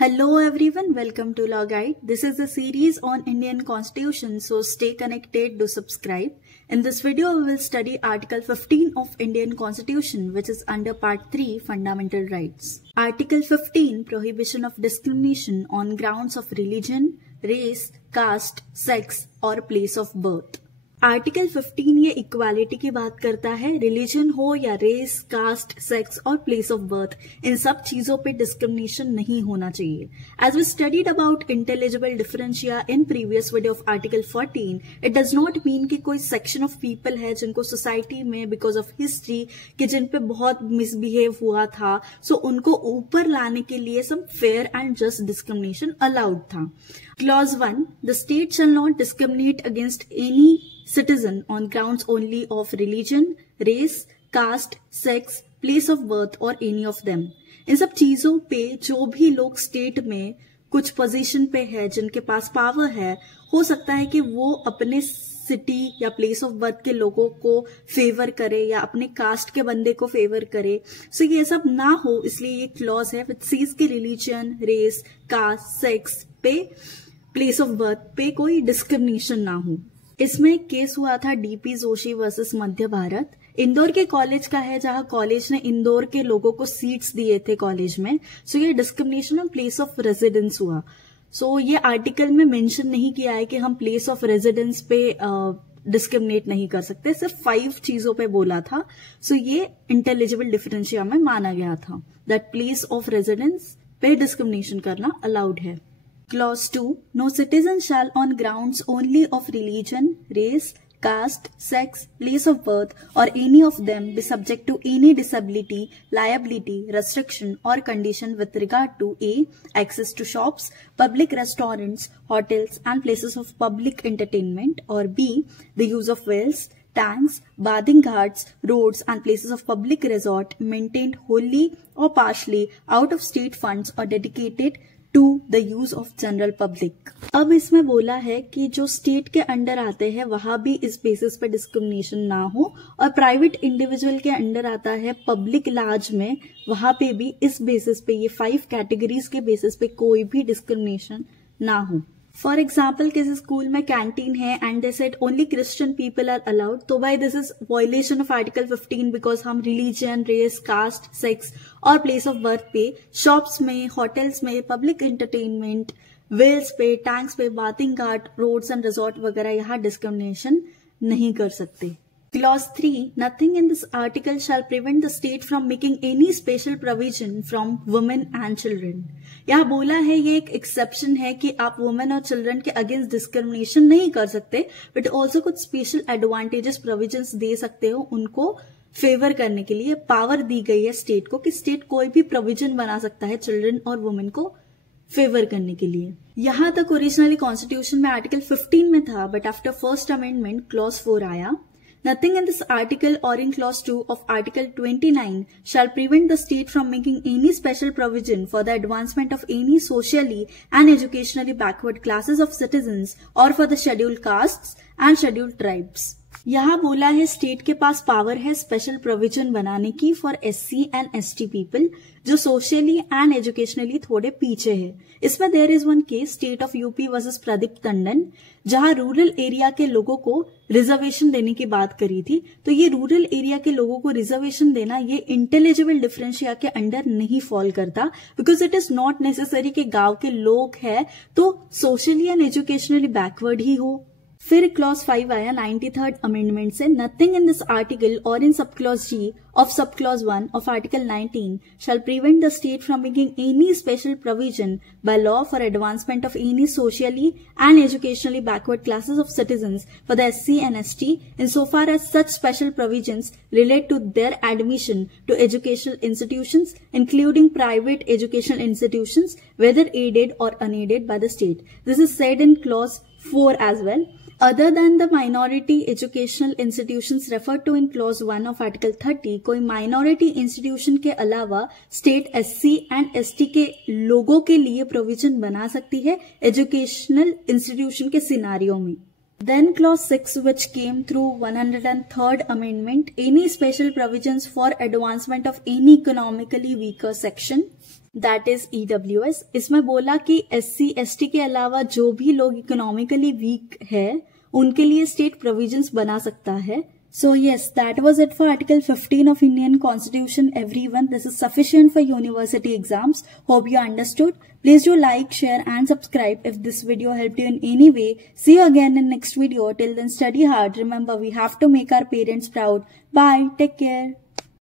Hello everyone, welcome to Law Guide. This is a series on Indian Constitution, so stay connected to subscribe. In this video, we will study Article 15 of Indian Constitution, which is under Part 3, Fundamental Rights. Article 15, Prohibition of discrimination on grounds of religion, race, caste, sex or place of birth. Article 15 ये equality की बात करता है. Religion हो या race, caste, sex और place of birth, इन सब चीजों पे डिस्क्रिमिनेशन नहीं होना चाहिए. As we studied about intelligible differentia in previous video of article 14, it does not mean कि कोई सेक्शन ऑफ पीपल है जिनको सोसाइटी में बिकॉज ऑफ हिस्ट्री कि जिन पे बहुत मिसबिहेव हुआ था, सो उनको ऊपर लाने के लिए some fair and just discrimination allowed था. Clause 1. The state shall not discriminate against any citizen on grounds only of religion, race, caste, sex, place of birth or any of them. इन सब चीजों पे जो भी लोग स्टेट में कुछ position पे है, जिनके पास पावर है, हो सकता है कि वो अपने सिटी या प्लेस ऑफ बर्थ के लोगों को फेवर करे या अपने कास्ट के बंदे को फेवर करे. सो ये सब ना हो, इसलिए ये क्लॉज है विच सीज के रिलीजन, रेस, कास्ट, सेक्स पे, प्लेस ऑफ बर्थ पे कोई डिस्क्रिमिनेशन ना हो. इसमें एक केस हुआ था डीपी जोशी वर्सेस मध्य भारत. इंदौर के कॉलेज का है, जहां कॉलेज ने इंदौर के लोगों को सीट्स दिए थे कॉलेज में. सो ये discrimination on place of residence हुआ. सो ये आर्टिकल में मेंशन नहीं किया है कि हम प्लेस ऑफ रेजिडेंस पे डिस्क्रिमिनेट नहीं कर सकते, सिर्फ 5 चीजों पे बोला था. सो ये इंटेलिजिबल डिफरेंशिया में माना गया था दैट प्लेस ऑफ रेजिडेंस पे डिस्क्रिमिनेशन करना अलाउड है. Clause 2. No citizen shall on grounds only of religion, race, caste, sex, place of birth or any of them be subject to any disability, liability, restriction or condition with regard to A. Access to shops, public restaurants, hotels and places of public entertainment, or B. The use of wells, tanks, bathing ghats, roads and places of public resort maintained wholly or partially out of state funds or dedicated to the use of general public. अब इसमें बोला है कि जो state के under आते हैं वहां भी इस बेसिस पे डिस्क्रिमिनेशन ना हो, और प्राइवेट इंडिविजुअल के अंडर आता है पब्लिक लाज में, वहां पे भी इस बेसिस पे, ये 5 कैटेगरीज के बेसिस पे कोई भी डिस्क्रिमिनेशन ना हो. फॉर एग्जाम्पल किसी स्कूल में कैंटीन है and they said only Christian people are allowed, तो भाई this is violation of article 15 because हम रिलीजन, रेस, कास्ट, सेक्स और प्लेस ऑफ बर्थ पे, शॉप्स में, होटल्स में, पब्लिक एंटरटेनमेंट, वेल्स पे, टैंक्स पे, bathing ghat, roads and resort वगैरह यहाँ डिस्क्रिमिनेशन नहीं कर सकते. Clause 3. Nothing in this article shall prevent the state from making any special provision from women and children. यहाँ बोला है ये एक एक्सेप्शन है कि आप वुमेन और चिल्ड्रन के अगेंस्ट डिस्क्रिमिनेशन नहीं कर सकते, बट ऑल्सो कुछ स्पेशल एडवांटेजेस प्रोविजंस दे सकते हो. उनको फेवर करने के लिए पावर दी गई है स्टेट को कि स्टेट कोई भी प्रोविजन बना सकता है चिल्ड्रन और वुमेन को फेवर करने के लिए. यहां तक ओरिजिनली कॉन्स्टिट्यूशन में आर्टिकल 15 में था, but after first amendment clause 4 आया. Nothing in this article or in clause 2 of article 29 shall prevent the state from making any special provision for the advancement of any socially and educationally backward classes of citizens or for the scheduled castes and scheduled tribes. यहाँ बोला है state के पास power है special provision बनाने की for SC and ST people जो socially and educationally थोड़े पीछे है. इसमें there is one case state of UP versus Pradeep Tandon, जहां रूरल एरिया के लोगों को रिजर्वेशन देने की बात करी थी. तो ये रूरल एरिया के लोगों को रिजर्वेशन देना ये इंटेलिजिबल डिफरेंशिया के अंडर नहीं फॉल करता, because it is not necessary कि गांव के लोग हैं तो सोशली एंड एजुकेशनली बैकवर्ड ही हो. फिर क्लॉज 5 आया 93rd अमेंडमेंट से. नथिंग इन दिस आर्टिकल और इन सब clause G of subclause 1 of article 19 shall prevent the state from making any special provision by law for advancement of any socially and educationally backward classes of citizens for the SC and ST insofar as such special provisions relate to their admission to educational institutions including private educational institutions whether aided or unaided by the state. This is said in clause 4 as well. Other than the minority educational institutions referred to in clause 1 of article 30, कोई minority institution के अलावा state SC and ST के लोगों के लिए provision बना सकती है educational institution के सिनारियों में. Then clause 6 which came through 103rd amendment, any special provisions for advancement of any economically weaker section. That is EWS। इसमें बोला कि SC ST के अलावा जो भी लोग इकोनॉमिकली वीक है उनके लिए स्टेट प्रोविजंस बना सकता है। So yes, that was it for Article 15 of Indian Constitution, everyone. This is sufficient for university exams. Hope you understood. Please do like, share and subscribe if this video helped you in any way. See you again in next video. Till then, study hard. Remember, we have to make our parents proud. Bye. Take care.